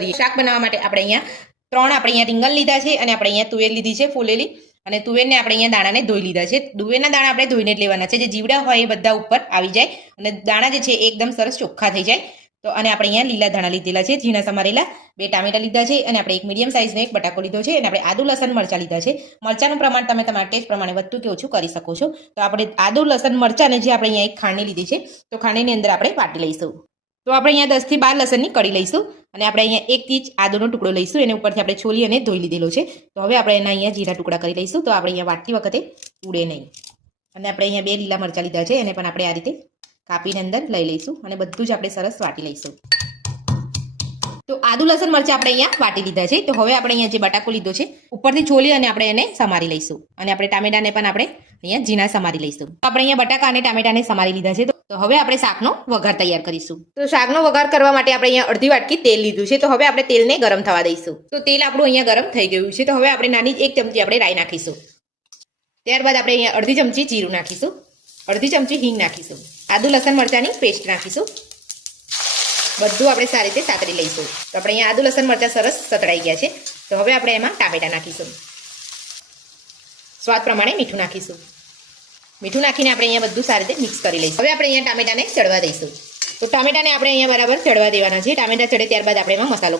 કરીએ. શાક બનાવવા માટે આપણે અહીંયા ત્રણ આપણે અહીંયા રીંગણ લીધા છે અને આપણે અહીંયા તુવેર લીધી છે ફૂલેલી. અને તુવેરને આપણે અહીંયા દાણાને ધોઈ લીધા છે. તુવેરના દાણા આપણે ધોઈને જ લેવાના છે. જે જીવડા હોય એ બધા ઉપર આવી જાય અને દાણા જે છે એકદમ સરસ ચોખ્ખા થઈ જાય. તો અને આપણે અહીંયા લીલા ધાણા લીધેલા છે. ઝીણા સમારેલા બે ટામેટા લીધા છે અને આપણે એક મીડિયમ સાઇઝનો એક બટાકો લીધો છે અને આપણે આદુ, લસણ, મરચા લીધા છે. મરચાનું પ્રમાણ તમે તમારા ટેસ્ટ પ્રમાણે વધતું કે ઓછું કરી શકો છો. તો આપણે આદુ, લસણ મરચાને જે આપણે અહીંયા એક ખાંડની લીધી છે, તો ખાંડીની અંદર આપણે વાટી લઈશું. તો આપણે અહીંયા દસથી બાર લસણની કળી લઈશું અને આપણે અહીંયા એકથી જ આદુનો ટુકડો લઈશું. એને ઉપરથી આપણે છોલી અને ધોઈ લીધેલો છે. તો હવે આપણે એના અહીંયા જીરા ટુકડા કરી લઈશું. તો આપણે અહીંયા વાટતી વખતે ઉડે નહીં. અને આપણે અહીંયા બે લીલા મરચાં લીધા છે. એને પણ આપણે આ રીતે કાપીને અંદર લઈ લઈશું અને બધું જ આપણે સરસ વાટી લઈશું. તો આદુ, લસણ, મરચાં આપણે અહીંયા વાટી લીધા છે. તો હવે આપણે અહીંયા જે બટાકો લીધો છે, ઉપરથી છોલી અને આપણે એને સમારી લઈશું. અને આપણે ટામેટાને પણ આપણે અહીંયા ઝીણા સમારી લઈશું. આપણે અહીંયા બટાકા અને ટામેટાને સમારી લીધા છે. તો હવે આપણે શાકનો વઘાર તૈયાર કરીશું. તો શાકનો વઘાર કરવા માટે આપણે અહીંયા અડધી વાટકી તેલ લીધું છે. તો હવે આપણે તેલને ગરમ થવા દઈશું. તો તેલ આપણું અહીંયા ગરમ થઈ ગયું છે. તો હવે આપણે નાની એક ચમચી આપણે રાઈ નાખીશું. ત્યારબાદ આપણે અહીંયા અડધી ચમચી જીરું નાખીશું. અડધી ચમચી હિંગ નાખીશું. આદુ, લસણ, મરચાંની પેસ્ટ નાખીશું. બધું આપણે સારી રીતે સાતરી લઈશું. તો આપણે અહીંયા આદુ, લસણ, મરચાં સરસ સતળાઈ ગયા છે. તો હવે આપણે એમાં ટામેટા નાખીશું. સ્વાદ પ્રમાણે મીઠું નાખીશું. મીઠું નાખીને આપણે અહીંયા બધું સારી રીતે મિક્સ કરી લઈશું. હવે આપણે અહીંયા ટામેટાને ચડવા દઈશું. તો ટામેટાને આપણે અહીંયા બરાબર ચડવા દેવાના છે. ટામેટા ચડે ત્યારબાદ આપણે એમાં મસાલો